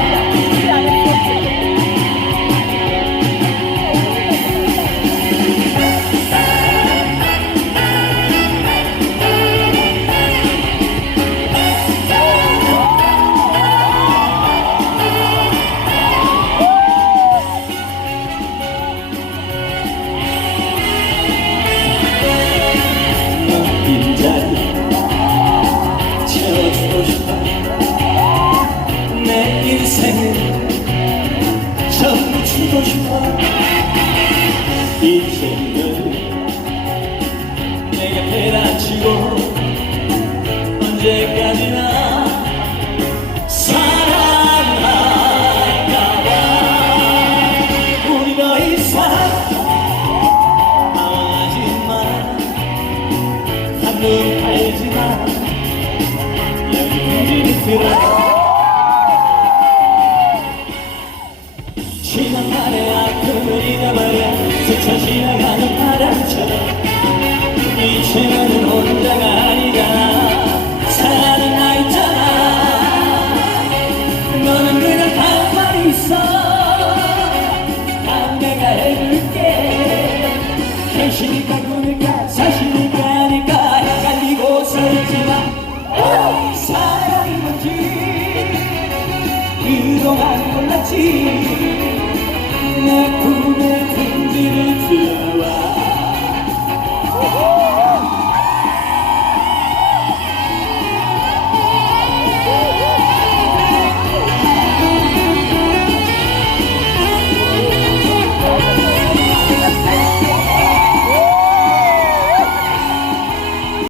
Yeah. 이제는 내 곁에 닥치고 언제까지나 지난 잊어버려 지나가는 바람처럼 이제 너는 혼자가 아니잖아 사랑하는 나 있잖아. 너는 그냥 가만히 있어. 난 내가 해줄게. 현실이니까 꿈일까? 사실일까? 아닐까? 헷갈리고 사랑이 뭔지 그동안 몰랐지. 내